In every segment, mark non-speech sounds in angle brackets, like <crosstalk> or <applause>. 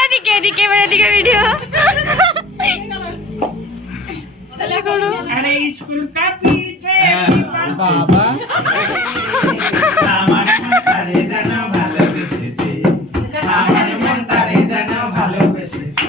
এদিকে এদিকে এবার এদিকে ভিডিও তাহলে করো अरे स्कूल का पीछे বাবা আমার মন তারে যেন ভালোবেসেছে আমার মন তারে যেন ভালোবেসেছে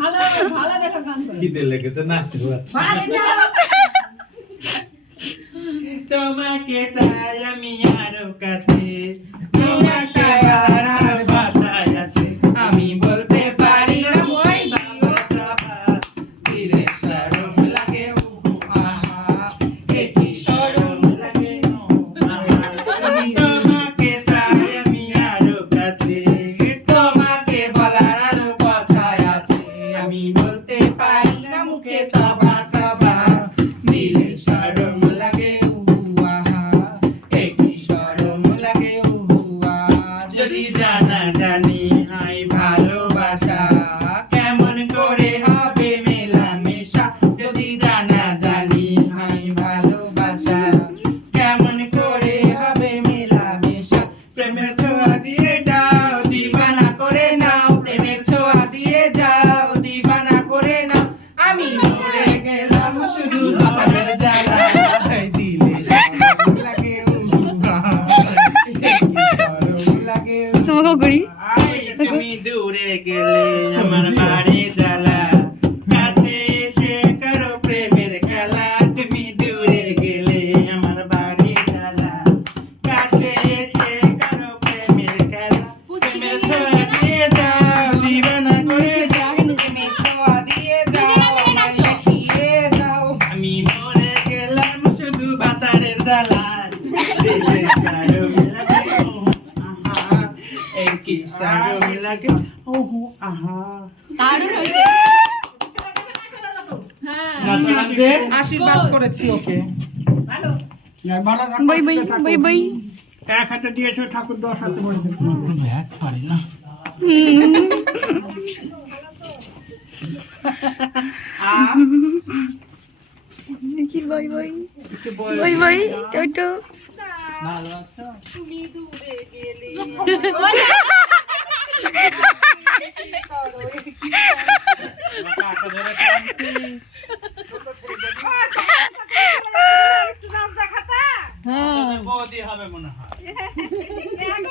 ভালো ভালো দেখা গান করো। খিদে লেগেছে নাচতে তোমাকে তাই আমি আরও কাছে। মুখে তবা তবা দিলে শরম লাগে উহা একই শরম লাগে উহা। যদি জানা জানি হাই ভালোবাসা, কেমন করে হবে মেলামেশা? যদি জানা জানি হাই ভালোবাসা, কেমন করে হবে মেলামেশা? প্রেমের Boguri. একই শরম লাগে? ওহো আহা। দারুণ হয়েছে। নাচো নাচতে আশীর্বাদ করেছি ওকে। বই বই বই বই। এক হাতে দিয়েছ ঠাকুর দশ হাতে এক পারি না দেখি বই বই। বল বই বই টোটো। ভালো আছো? হবে মনে হয়। <laughs>